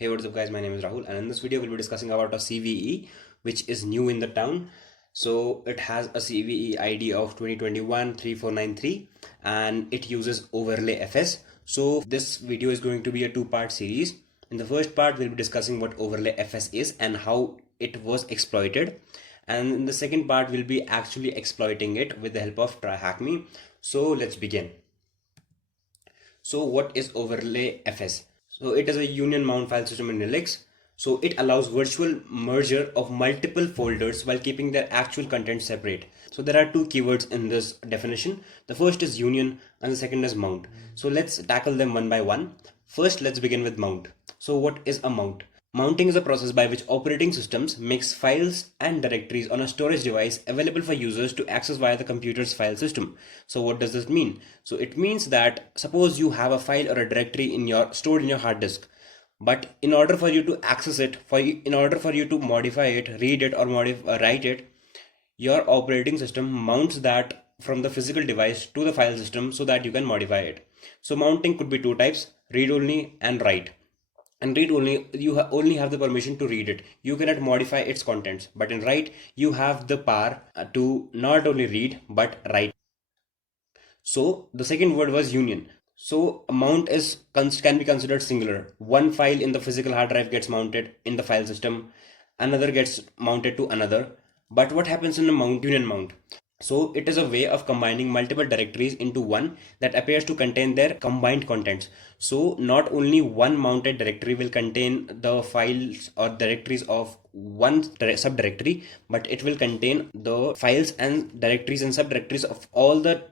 Hey, what's up guys, my name is Rahul and in this video we'll be discussing about a CVE which is new in the town. So it has a CVE ID of 2021-3493 and it uses overlay FS. So this video is going to be a two-part series. In the first part we'll be discussing what overlay FS is and how it was exploited. And in the second part we'll be actually exploiting it with the help of TryHackMe. So let's begin. So what is overlay FS? So it is a union mount file system in Linux. So it allows virtual merger of multiple folders while keeping their actual content separate. So there are two keywords in this definition. The first is union and the second is mount. So let's tackle them one by one. First, let's begin with mount. So what is a mount? Mounting is a process by which operating systems makes files and directories on a storage device available for users to access via the computer's file system. So what does this mean? So it means that suppose you have a file or a directory stored in your hard disk, but in order for you to access it, in order for you to modify it, read it or write it, your operating system mounts that from the physical device to the file system so that you can modify it. So mounting could be two types: read only and write. And read only, you only have the permission to read it. You cannot modify its contents. But in write, you have the power to not only read but write. So the second word was union. So a mount can be considered singular. One file in the physical hard drive gets mounted in the file system, another gets mounted to another. But what happens in a union mount? So it is a way of combining multiple directories into one that appears to contain their combined contents. So not only one mounted directory will contain the files or directories of one subdirectory, but it will contain the files and directories and subdirectories of all the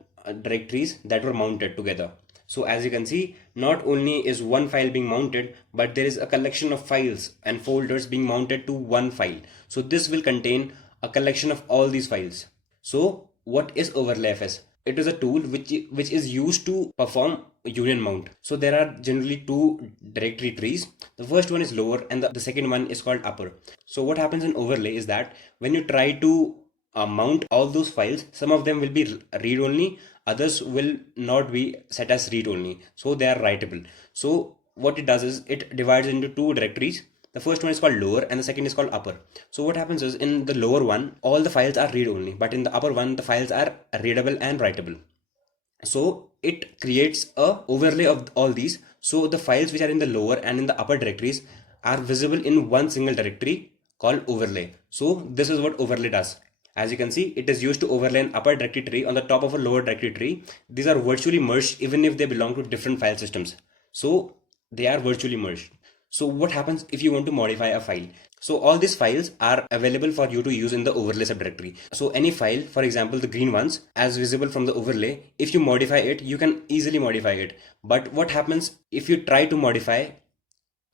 directories that were mounted together. So as you can see, not only is one file being mounted, but there is a collection of files and folders being mounted to one file. So this will contain a collection of all these files. So what is overlay FS? It is a tool which is used to perform union mount. So there are generally two directory trees. The first one is lower and the second one is called upper. So what happens in overlay is that when you try to mount all those files, some of them will be read only, others will not be set as read only. So they are writable. So what it does is it divides into two directories. The first one is called lower and the second is called upper. So what happens is in the lower one, all the files are read only, but in the upper one, the files are readable and writable. So it creates a overlay of all these. So the files which are in the lower and in the upper directories are visible in one single directory called overlay. So this is what overlay does. As you can see, it is used to overlay an upper directory tree on the top of a lower directory tree. These are virtually merged even if they belong to different file systems. So they are virtually merged. So what happens if you want to modify a file? So all these files are available for you to use in the overlay subdirectory. So any file, for example, the green ones as visible from the overlay, if you modify it, you can easily modify it. But what happens if you try to modify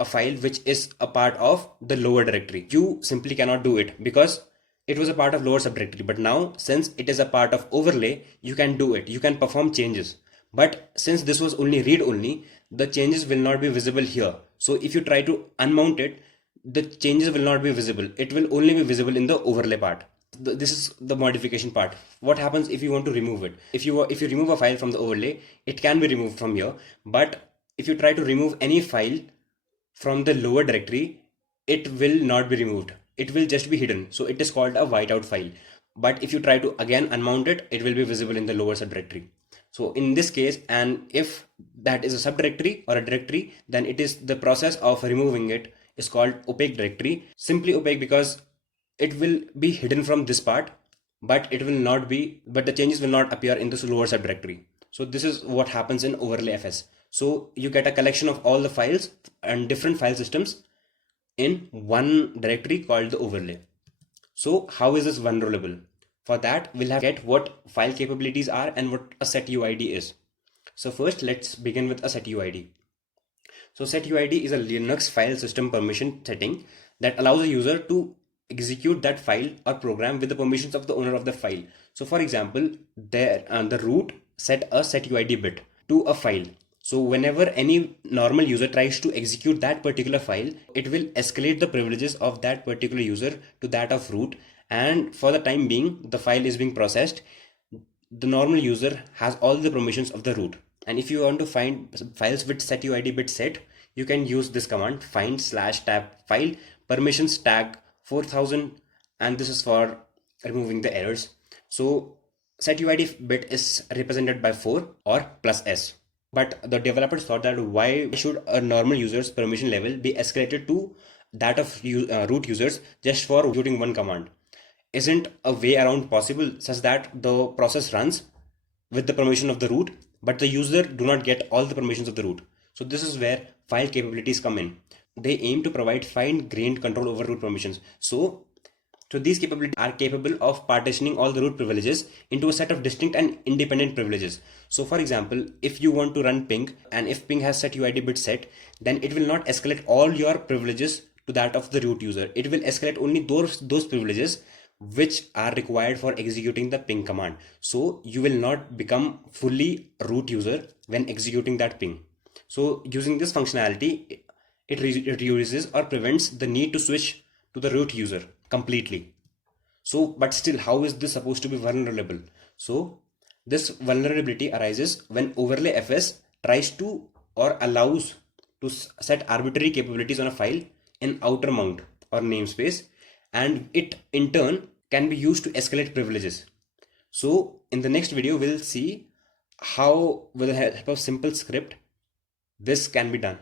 a file which is a part of the lower directory? You simply cannot do it because it was a part of lower subdirectory. But now since it is a part of overlay, you can do it. You can perform changes. But since this was only read only, the changes will not be visible here. So if you try to unmount it, the changes will not be visible. It will only be visible in the overlay part. This is the modification part. What happens if you want to remove it? If you remove a file from the overlay, it can be removed from here. But if you try to remove any file from the lower directory, it will not be removed. It will just be hidden. So it is called a whiteout file. But if you try to again unmount it, it will be visible in the lower subdirectory. So in this case, and if that is a subdirectory or a directory, then it is the process of removing it is called opaque directory. Simply opaque because it will be hidden from this part, but the changes will not appear in this lower subdirectory. So this is what happens in overlay FS. So you get a collection of all the files and different file systems in one directory called the overlay. So how is this vulnerable? For that, we'll have to get what file capabilities are and what a setuid is. So first, let's begin with a setuid. So setuid is a Linux file system permission setting that allows a user to execute that file or program with the permissions of the owner of the file. So for example, the root set a setuid bit to a file. So whenever any normal user tries to execute that particular file, it will escalate the privileges of that particular user to that of root. And for the time being, the file is being processed. The normal user has all the permissions of the root. And if you want to find files with setuid bit set, you can use this command find slash tab file permissions tag 4000, and this is for removing the errors. So setuid bit is represented by 4 or plus s. But the developers thought that why should a normal user's permission level be escalated to that of root users just for executing one command? Isn't a way around possible such that the process runs with the permission of the root, but the user do not get all the permissions of the root? So this is where file capabilities come in. They aim to provide fine-grained control over root permissions. So these capabilities are capable of partitioning all the root privileges into a set of distinct and independent privileges. So for example, if you want to run ping, and if ping has setuid bit set, then it will not escalate all your privileges to that of the root user. It will escalate only those privileges which are required for executing the ping command. So you will not become fully root user when executing that ping. So using this functionality, it reduces or prevents the need to switch to the root user completely. So, but still, how is this supposed to be vulnerable? So this vulnerability arises when overlay fs tries to or allows to set arbitrary capabilities on a file in outer mount or namespace, and it in turn can be used to escalate privileges. So in the next video, we'll see how with the help of simple script this can be done.